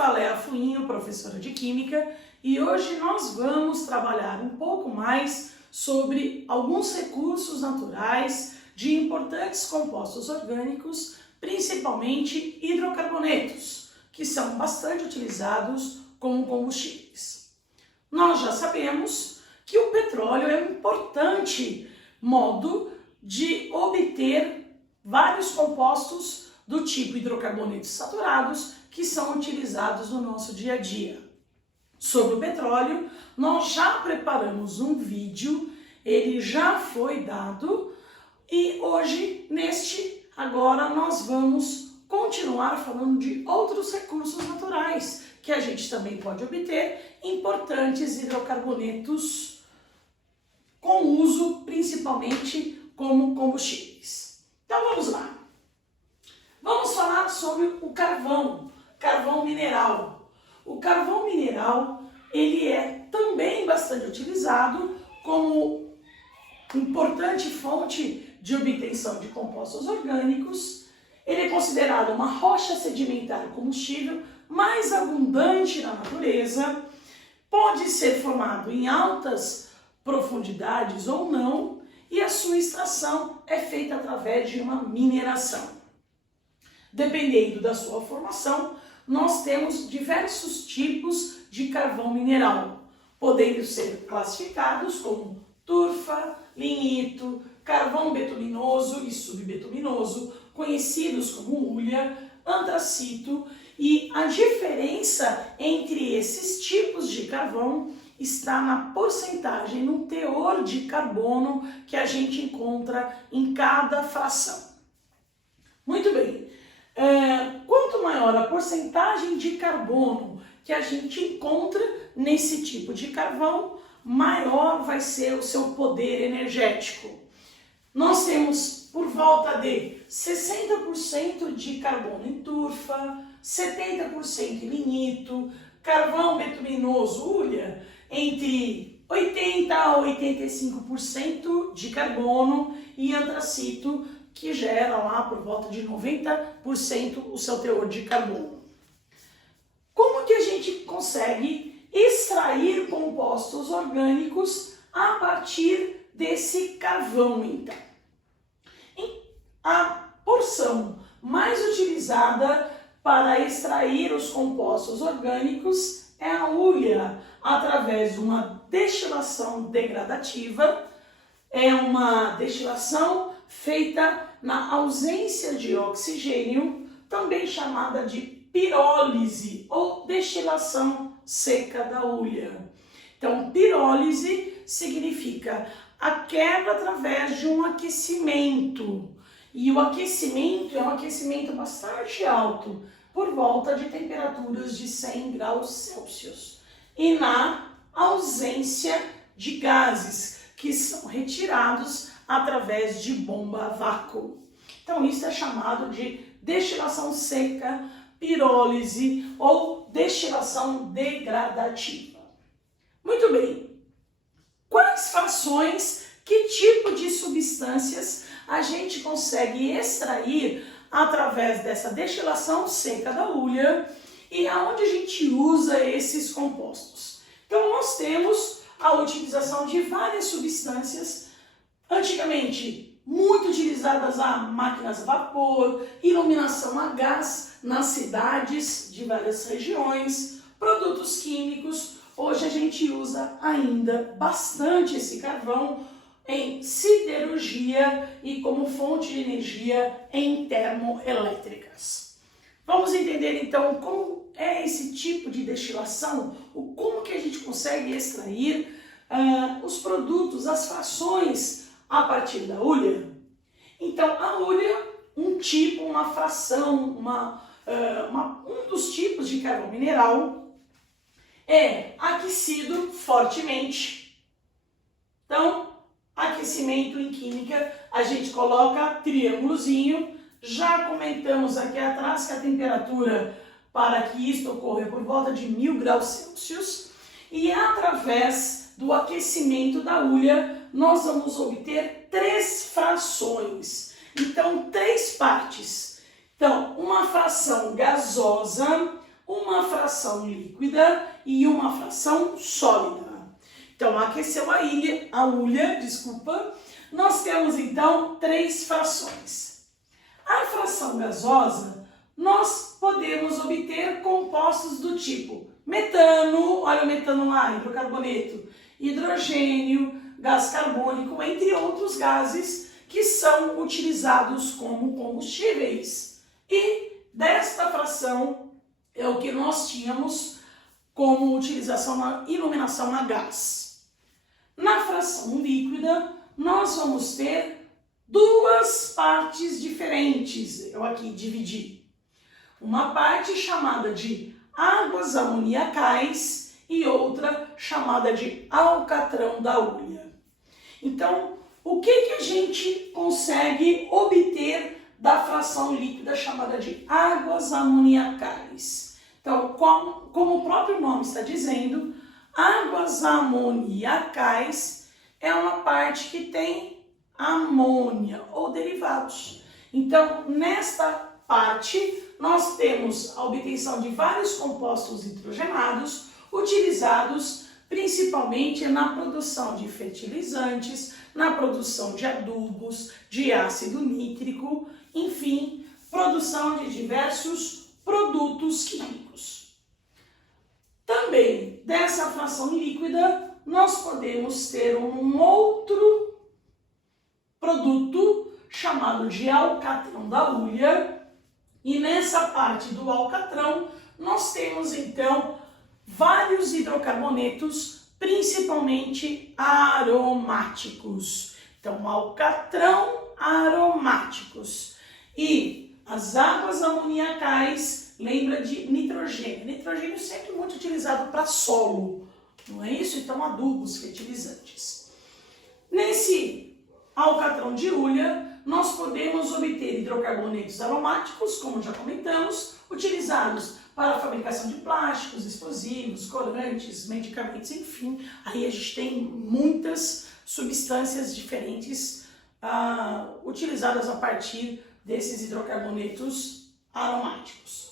fala é a Fuinho, professora de Química, e hoje nós vamos trabalhar um pouco mais sobre alguns recursos naturais de importantes compostos orgânicos, principalmente hidrocarbonetos, que são bastante utilizados como combustíveis. Nós já sabemos que o petróleo é um importante modo de obter vários compostos do tipo hidrocarbonetos saturados que são utilizados no nosso dia a dia. Sobre o petróleo, nós já preparamos um vídeo, ele já foi dado e hoje, agora nós vamos continuar falando de outros recursos naturais que a gente também pode obter, importantes hidrocarbonetos com uso principalmente como combustíveis. Então vamos lá. Vamos falar sobre o carvão mineral. O carvão mineral, ele é também bastante utilizado como importante fonte de obtenção de compostos orgânicos. Ele é considerado uma rocha sedimentar combustível mais abundante na natureza, pode ser formado em altas profundidades ou não, e a sua extração é feita através de uma mineração. Dependendo da sua formação, nós temos diversos tipos de carvão mineral, podendo ser classificados como turfa, lignito, carvão betuminoso e subbetuminoso, conhecidos como hulha, antracito, e a diferença entre esses tipos de carvão está na porcentagem, no teor de carbono que a gente encontra em cada fração. Muito bem. Quanto maior a porcentagem de carbono que a gente encontra nesse tipo de carvão, maior vai ser o seu poder energético. Nós temos por volta de 60% de carbono em turfa, 70% em lignito, carvão betuminoso, hulha, entre 80% a 85% de carbono, e antracito, que gera lá por volta de 90% o seu teor de carbono. Como que a gente consegue extrair compostos orgânicos a partir desse carvão, então? A porção mais utilizada para extrair os compostos orgânicos é a hulha, através de uma destilação degradativa. É uma destilação feita na ausência de oxigênio, também chamada de pirólise ou destilação seca da hulha. Então, pirólise significa a quebra através de um aquecimento. E o aquecimento é um aquecimento bastante alto, por volta de temperaturas de 100 graus Celsius. E na ausência de gases, que são retirados através de bomba a vácuo. Então isso é chamado de destilação seca, pirólise ou destilação degradativa. Muito bem. Quais frações, que tipo de substâncias a gente consegue extrair através dessa destilação seca da hulha e aonde a gente usa esses compostos? Então nós temos a utilização de várias substâncias, antigamente muito utilizadas a máquinas a vapor, iluminação a gás nas cidades de várias regiões, produtos químicos. Hoje a gente usa ainda bastante esse carvão em siderurgia e como fonte de energia em termoelétricas. Vamos entender então como é esse tipo de destilação, como que a gente consegue extrair os produtos, as frações a partir da hulha. Então a hulha, uma fração, um dos tipos de carvão mineral, é aquecido fortemente. Então, aquecimento em química, a gente coloca triângulozinho. Já comentamos aqui atrás que a temperatura para que isto ocorra é por volta de 1000 graus Celsius. E através do aquecimento da hulha, nós vamos obter 3 frações. Então, 3 partes. Então, uma fração gasosa, uma fração líquida e uma fração sólida. Então, aqueceu a hulha, nós temos então 3 frações. A fração gasosa, nós podemos obter compostos do tipo metano, olha o metano lá, hidrocarboneto, hidrogênio, gás carbônico, entre outros gases que são utilizados como combustíveis. E desta fração é o que nós tínhamos como utilização na iluminação a gás. Na fração líquida, nós vamos ter 2 partes diferentes. Eu aqui dividi. Uma parte chamada de águas amoniacais e outra chamada de alcatrão da hulha. Então, o que a gente consegue obter da fração líquida chamada de águas amoniacais? Então, como o próprio nome está dizendo, águas amoniacais é uma parte que tem amônia ou derivados. Então, nesta parte, nós temos a obtenção de vários compostos hidrogenados utilizados principalmente na produção de fertilizantes, na produção de adubos, de ácido nítrico, enfim, produção de diversos produtos químicos. Também dessa fração líquida, nós podemos ter um outro produto chamado de alcatrão da hulha, e nessa parte do alcatrão nós temos então vários hidrocarbonetos, principalmente aromáticos. Então, alcatrão aromáticos. E as águas amoniacais, lembra de nitrogênio. Nitrogênio sempre muito utilizado para solo, não é isso? Então, adubos, fertilizantes. Nesse alcatrão de hulha, nós podemos obter hidrocarbonetos aromáticos, como já comentamos, utilizados para a fabricação de plásticos, explosivos, corantes, medicamentos, enfim. Aí a gente tem muitas substâncias diferentes utilizadas a partir desses hidrocarbonetos aromáticos.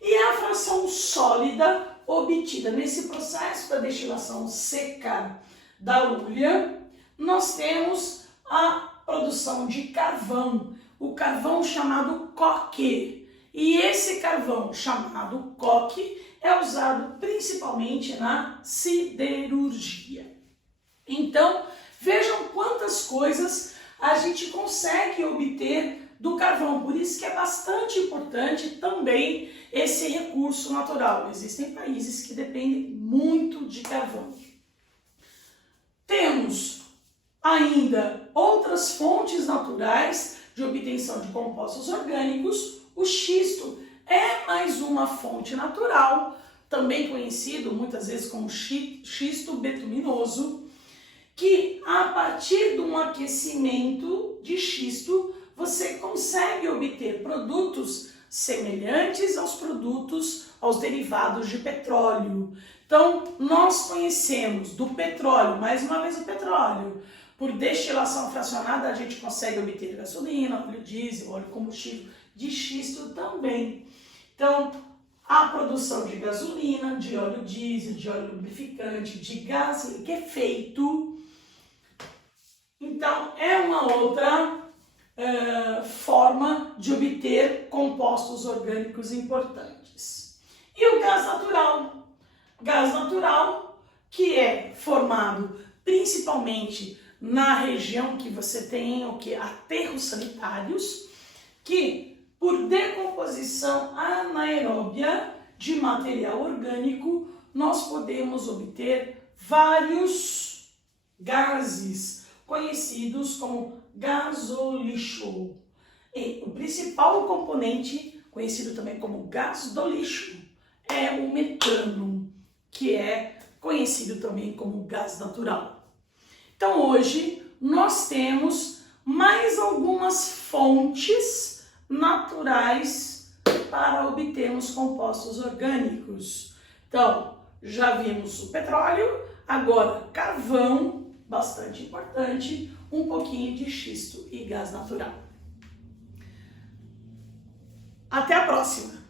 E a fração sólida obtida nesse processo da destilação seca da hulha, nós temos a produção de carvão, o carvão chamado coque. E esse carvão chamado coque é usado principalmente na siderurgia. Então, vejam quantas coisas a gente consegue obter do carvão. Por isso que é bastante importante também esse recurso natural. Existem países que dependem muito de carvão. Temos ainda outras fontes naturais de obtenção de compostos orgânicos. O xisto é mais uma fonte natural, também conhecido muitas vezes como xisto betuminoso, que a partir de um aquecimento de xisto você consegue obter produtos semelhantes aos derivados de petróleo. Então, nós conhecemos do petróleo, mais uma vez o petróleo, por destilação fracionada a gente consegue obter gasolina, óleo diesel, óleo combustível, de xisto também. Então, a produção de gasolina, de óleo diesel, de óleo lubrificante, de gás liquefeito. Então, é uma outra forma de obter compostos orgânicos importantes. E o gás natural? Gás natural que é formado principalmente na região que você tem aterros sanitários, que por decomposição anaeróbia de material orgânico, nós podemos obter vários gases conhecidos como gasolixo. E o principal componente, conhecido também como gás do lixo, é o metano, que é conhecido também como gás natural. Então hoje nós temos mais algumas fontes naturais para obtermos compostos orgânicos. Então, já vimos o petróleo, agora carvão, bastante importante, um pouquinho de xisto e gás natural. Até a próxima!